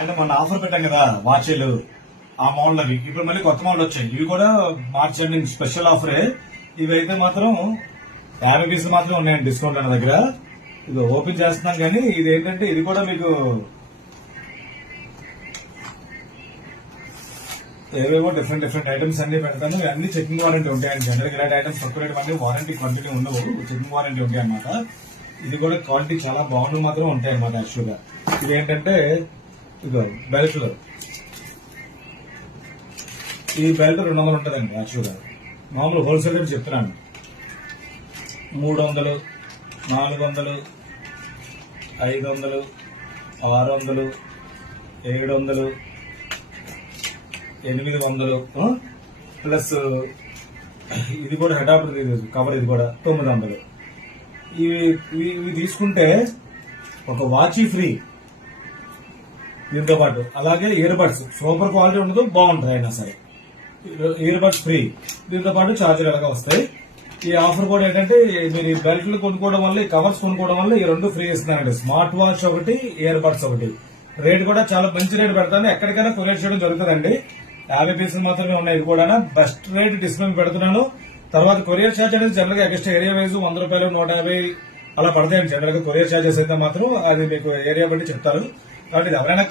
And మన offer పెట్టాం కదా వాచీలు ఆ మోడల్ అవి ఇప్పుడు మళ్ళీ కొత్త మోడల్ వచ్చాయి. ఇవి కూడా మార్చ్ ఎండింగ్ స్పెషల్ ఆఫరే. ఇవి అయితే మాత్రం 50 పీసులు మాత్రం ఉన్నాయండి డిస్కౌంట్ అన్న దగ్గర. ఇది ఓపెన్ చేస్తున్నాం కానీ ఇది ఏంటంటే ఇది కూడా మీకు ఏవేవో డిఫరెంట్ ఐటమ్స్ అన్ని పెడతాను. అన్ని చెకింగ్ వారంటీ ఉంటాయండి. జనరల్ ఇలాంటి ఐటమ్స్ తక్కువ రేట్ అన్ని వారంటీ కంటిన్యూ ఉండవు, చెకింగ్ వారంటీ ఉంటాయి అన్నమాట. ఇది కూడా క్వాలిటీ చాలా బాగుండు మాత్రం ఉంటాయి అన్నమాట. యాక్చువల్ గా ఇది ఏంటంటే ఇదిగో బెల్ట్లు, ఈ బెల్ట్ 200 ఉంటుందండి. యాక్చువల్ గా మామూలు హోల్సేల్ రేట్ చెప్తున్నాను. 300, 400, 500, 600, 700, 800 ప్లస్ ఇది కూడా హెడ్ ఆఫ్ కవర్, ఇది కూడా 900. ఇవి తీసుకుంటే ఒక వాచ్ ఫ్రీ దీంతో పాటు. అలాగే ఇయర్ బడ్స్ సూపర్ క్వాలిటీ ఉండదు, బాగుంటుంది అయినా సరే. ఇయర్ బడ్స్ ఫ్రీ, దీంతో పాటు ఛార్జర్ ఎలాగా వస్తాయి. ఈ ఆఫర్ కూడా ఏంటంటే మీరు ఈ బెల్ట్లు కొనుక్కోవడం వల్ల, ఈ కవర్స్ కొనుక్కోవడం వల్ల ఈ రెండు ఫ్రీ ఇస్తున్నారండి. స్మార్ట్ వాచ్ ఒకటి, ఇయర్ బడ్స్ ఒకటి. రేట్ కూడా చాలా మంచి రేట్ పెడతాను. ఎక్కడికైనా కొరియర్ చేయడం జరుగుతుందండి. 50 పీసులు మాత్రమే ఉన్నాయి. ఇది కూడా బెస్ట్ రేట్ డిస్కౌంట్ పెడుతున్నాను. తర్వాత కొరియర్ ఛార్జ్ అనేది జనరల్ గా ఎక్స్ట్రా ఏరియా వైజ్ 100 రూపాయలు, 150 అలా పడతాయండి. జనరల్ గా కొరియర్ ఛార్జెస్ అయితే మాత్రం అది మీకు ఏరియా బట్టి చెప్తారు. కాబట్టి ఇది ఎవరైనా